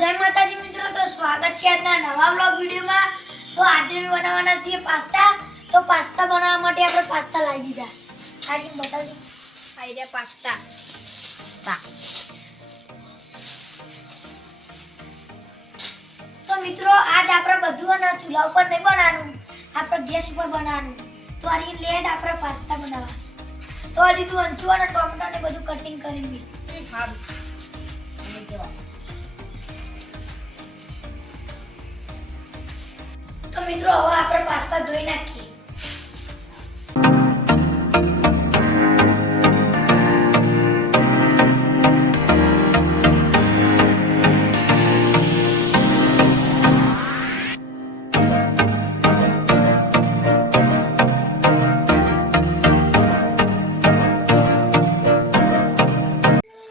જય માતાજી મિત્રો, તો સ્વાગત છે આજના નવા વ્લોગ વિડિયોમાં। તો આજે અમે બનાવવાના છીએ પાસ્તા। તો પાસ્તા બનાવવા માટે આપણે પાસ્તા લાવી દીધા। આજે બતાવજો આ રહ્યા પાસ્તા। તો મિત્રો આજ આપણે બધું ચૂલા ઉપર નહીં બનાવવાનું, આપણે ગેસ ઉપર બનાવવાનું। તો આ રહી લેડ આપણે પાસ્તા બનાવવા। તો હજી તું અંચુ અને ટોમેટો ને બધું કટિંગ કરી દી। તો મિત્રો હવે આપણે પાસ્તા ધોઈ નાખીએ।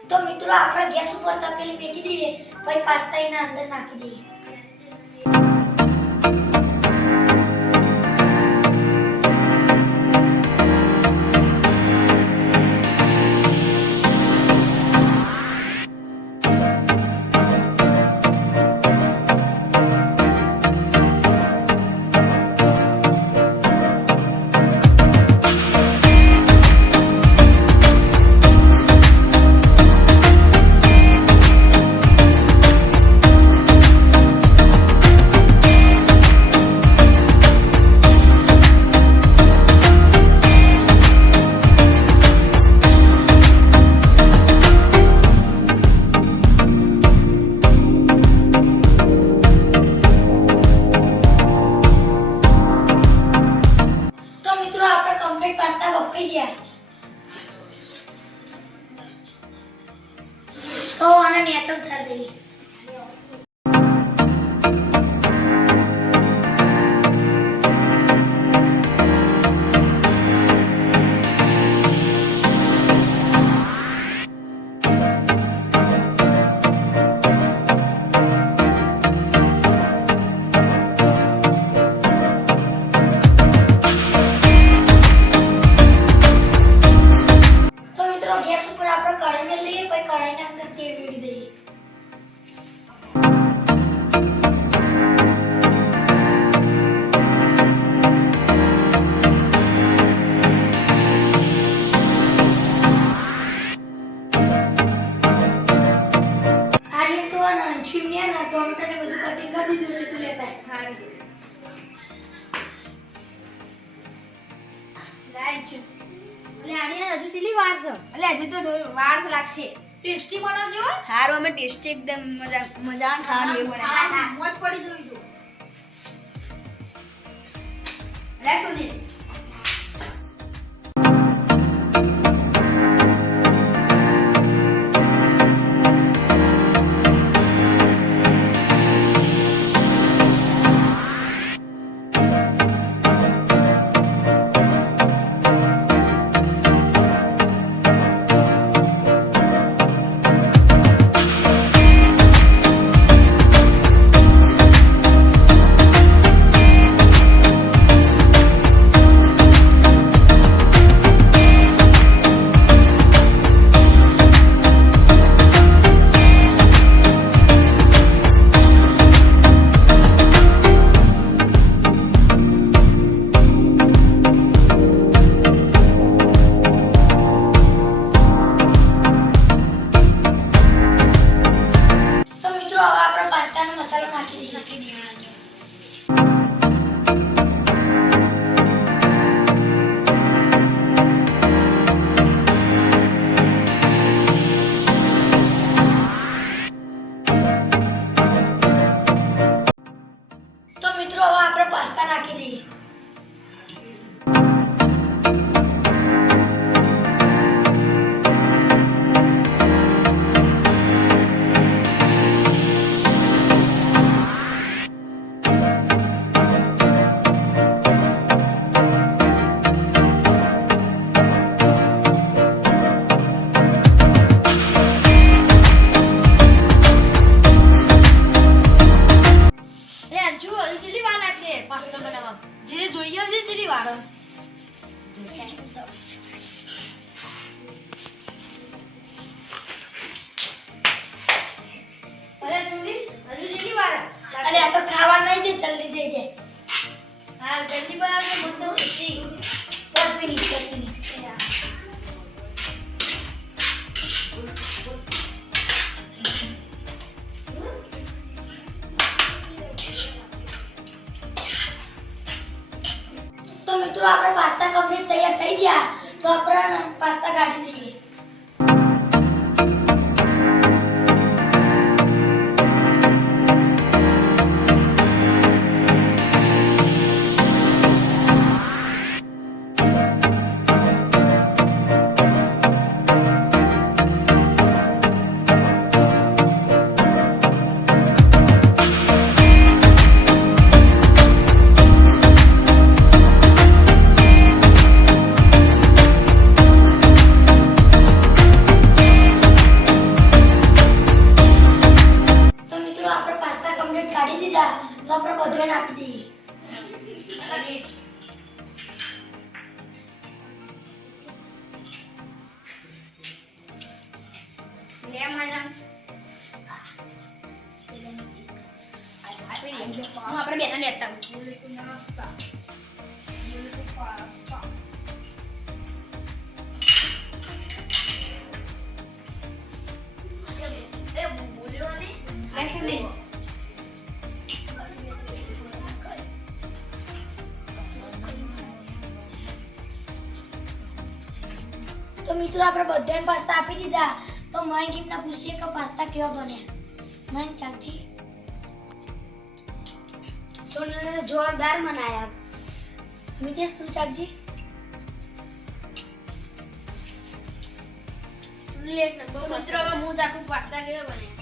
તો મિત્રો આપણે ગેસ ઉપર તપેલી મૂકી દઈએ, પછી પાસ્તા એના અંદર નાખી દઈએ। પાસ્તા બફાઈ ગયા, તો આને નીચે ઉતારી દઈએ। ગેસ ઉપર આપણે કઢાઈ મેં લઈએ, પછી કઢાઈના અંદર તેલ રેડી દઈએ। આ રીતે તો છીમણી અને ટોમેટો ને બધું કટિંગ કરી દીધું છે, તું લેતા હારું લાઈટ એટલે આની હજુ કેટલી વાર છે? એટલે હજુ તો વાર તો લાગશે। ટેસ્ટી બનાવજો। હારું, અમે ટેસ્ટી એકદમ મજા ખાવાની એ બનાવી મોજ પડી જોઈ લે સુની। અરે આ તો ખાવા નહીં દે જલ્દી થઈ જાય. હા જલ્દી બનાવજો મસ્ત ટેસ્ટી. 5 minute 5 minute. તો મિત્રો આપણે પાસ્તા કમ્પ્લીટ તૈયાર થઈ ગયા તો આપણે પાસ્તા કાઢી દઈએ. કાઢી દીધા તો આપણે બધું નાખી દઈએ. આપણે બેના લેતા તો મિત્રો આપણે બધાને પાસ્તા આપી દીધા તો મય ગીમના પૂછીએ કે પાસ્તા કેવા બન્યા. મય ચાચી સોનલને જોરદાર બનાયા. મિતેશ તું ચાચી લેટ નંબર મિત્રો હવે હું ચાખું પાસ્તા કેવા બન્યા.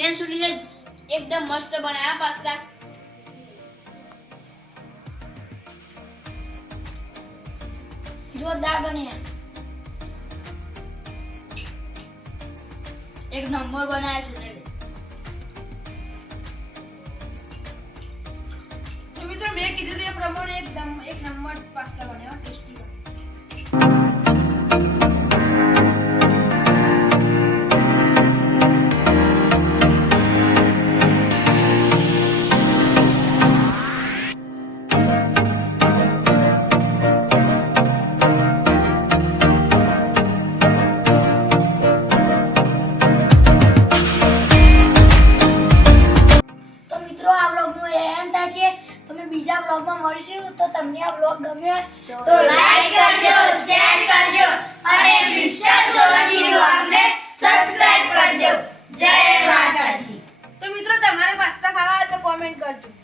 મેં સુનીલે એકદમ મસ્ત બનાયા પાસ્તા. જોરદાર બન્યા. એક નંબર બનાયા સુનીલે. તો મિત્રો મેં કીધું એ પ્રમાણે એકદમ એક નંબર પાસ્તા બન્યા ટેસ્ટી. બીજા બ્લોગમાં મળીશું. તો તમને આ બ્લોગ ગમ્યો તો લાઈક કરજો, શેર કરજો અને મિસ્ટર સોલંકી બ્લોગને સબસ્ક્રાઇબ કરજો. જય માતાજી. તો મિત્રો તમારે પાસ્તા ખાવા હોય તો કોમેન્ટ કરજો.